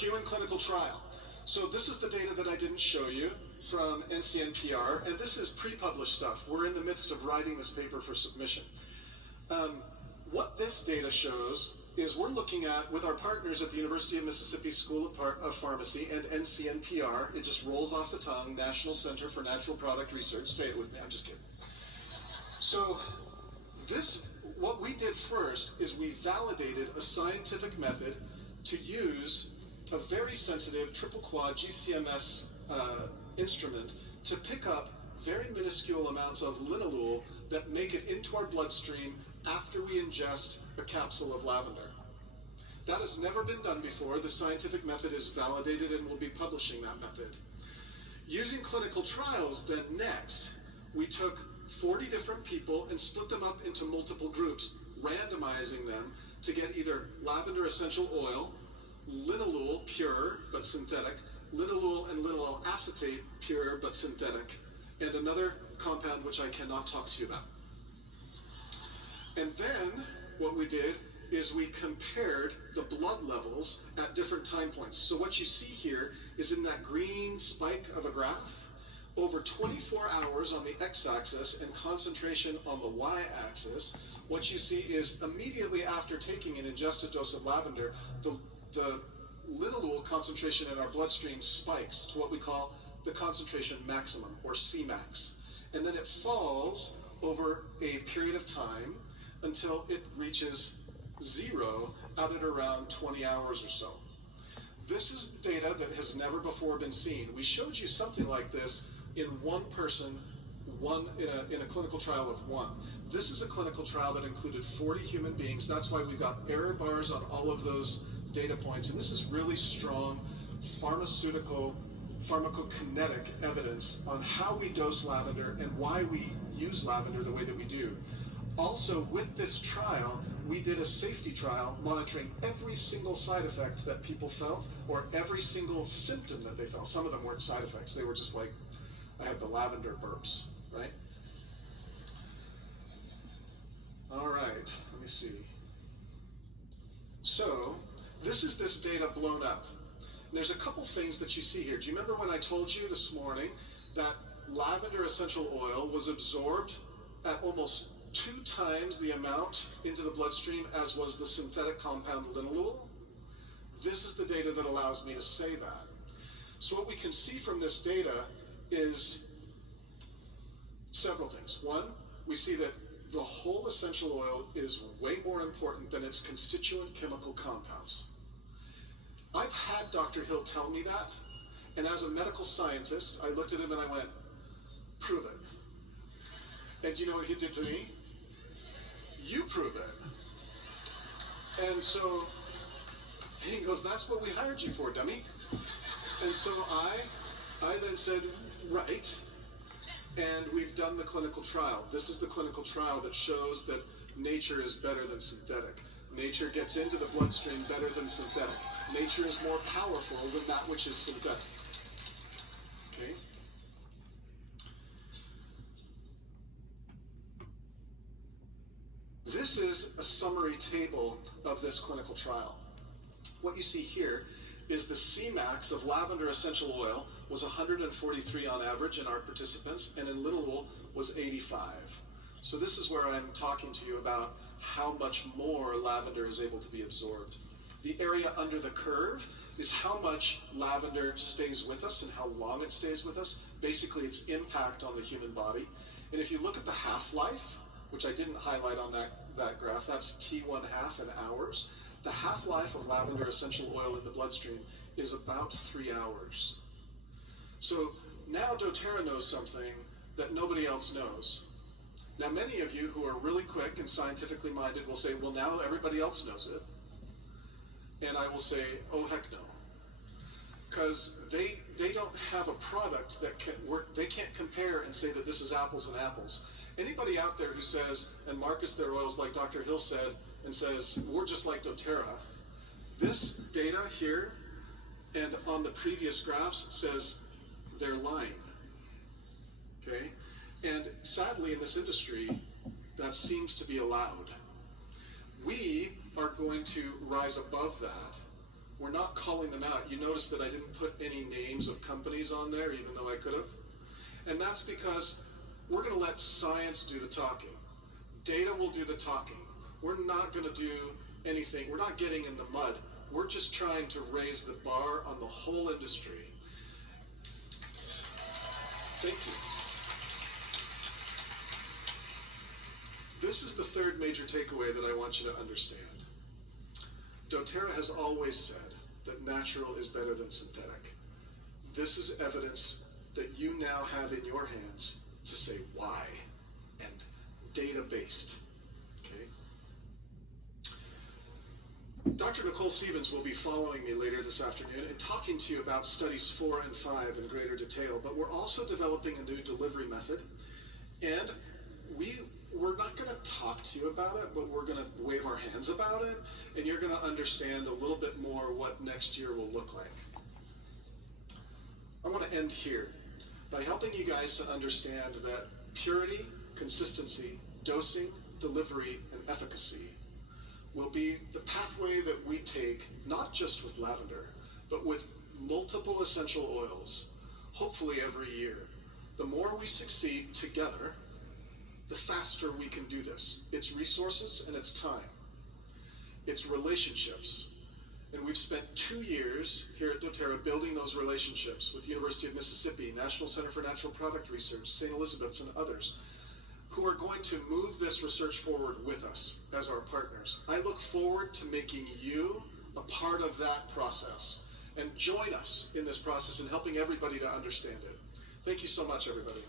human clinical trial. So this is the data that I didn't show you from NCNPR, and this is pre-published stuff. We're in the midst of writing this paper for submission. What this data shows is we're looking at, with our partners at the University of Mississippi School of Pharmacy and NCNPR, it just rolls off the tongue, National Center for Natural Product Research. Say it with me, I'm just kidding. So what we did first is we validated a scientific method to use a very sensitive triple quad GCMS instrument to pick up very minuscule amounts of linalool that make it into our bloodstream after we ingest a capsule of lavender. That has never been done before. The scientific method is validated, and we'll be publishing that method. Using clinical trials, then next, we took 40 different people and split them up into multiple groups, randomizing them to get either lavender essential oil, linalool, pure but synthetic, linalool and linalool acetate, pure but synthetic, and another compound which I cannot talk to you about. And then what we did is we compared the blood levels at different time points. So what you see here is in that green spike of a graph, over 24 hours on the x-axis and concentration on the y-axis, what you see is immediately after taking an ingested dose of lavender, the linalool concentration in our bloodstream spikes to what we call the concentration maximum, or Cmax. And then it falls over a period of time until it reaches 0 out at around 20 hours or so. This is data that has never before been seen. We showed you something like this in one person, in a clinical trial of one. This is a clinical trial that included 40 human beings. That's why we've got error bars on all of those data points. And this is really strong pharmacokinetic evidence on how we dose lavender and why we use lavender the way that we do. Also, with this trial, we did a safety trial monitoring every single side effect that people felt, or every single symptom that they felt. Some of them weren't side effects. They were just like, I have the lavender burps, right? All right, let me see. So, this is this data blown up. There's a couple things that you see here. Do you remember when I told you this morning that lavender essential oil was absorbed at almost 2 times the amount into the bloodstream as was the synthetic compound linalool? This is the data that allows me to say that. So what we can see from this data is several things. One, we see that the whole essential oil is way more important than its constituent chemical compounds. I've had Dr. Hill tell me that, and as a medical scientist, I looked at him and I went, prove it. And do you know what he did to me? You prove it. And so he goes, that's what we hired you for, dummy. And so I then said, right. And we've done the clinical trial. This is the clinical trial that shows that nature is better than synthetic. Nature gets into the bloodstream better than synthetic. Nature is more powerful than that which is synthetic. Okay? This is a summary table of this clinical trial. What you see here is the Cmax of lavender essential oil was 143 on average in our participants, and in linalool was 85. So this is where I'm talking to you about how much more lavender is able to be absorbed. The area under the curve is how much lavender stays with us and how long it stays with us, basically its impact on the human body. And if you look at the half-life, which I didn't highlight on that graph, that's T1/2 in hours. The half-life of lavender essential oil in the bloodstream is about 3 hours. So now dōTERRA knows something that nobody else knows. Now many of you who are really quick and scientifically minded will say, well, now everybody else knows it. And I will say, oh heck no. Because they don't have a product that can work. They can't compare and say that this is apples and apples. Anybody out there who says and markets their oils like Dr. Hill said and says, we're just like dōTERRA, this data here and on the previous graphs says they're lying. Okay? And sadly in this industry, that seems to be allowed. We are going to rise above that We're not calling them out. You notice that I didn't put any names of companies on there, even though I could have. And that's because we're going to let science do the talking. Data will do the talking. We're not going to do anything. We're not getting in the mud. We're just trying to raise the bar on the whole industry. Thank you. This is the third major takeaway that I want you to understand. dōTERRA has always said that natural is better than synthetic. This is evidence that you now have in your hands to say why, and data-based. Okay? Dr. Nicole Stevens will be following me later this afternoon and talking to you about studies 4 and 5 in greater detail, but we're also developing a new delivery method, and we're not going to talk to you about it, but we're going to wave our hands about it, and you're going to understand a little bit more what next year will look like. I want to end here by helping you guys to understand that purity, consistency, dosing, delivery, and efficacy will be the pathway that we take, not just with lavender, but with multiple essential oils, hopefully every year. The more we succeed together, the faster we can do this. It's resources and it's time. It's relationships. And we've spent 2 years here at dōTERRA building those relationships with University of Mississippi, National Center for Natural Product Research, St. Elizabeth's, and others who are going to move this research forward with us as our partners. I look forward to making you a part of that process and join us in this process and helping everybody to understand it. Thank you so much, everybody.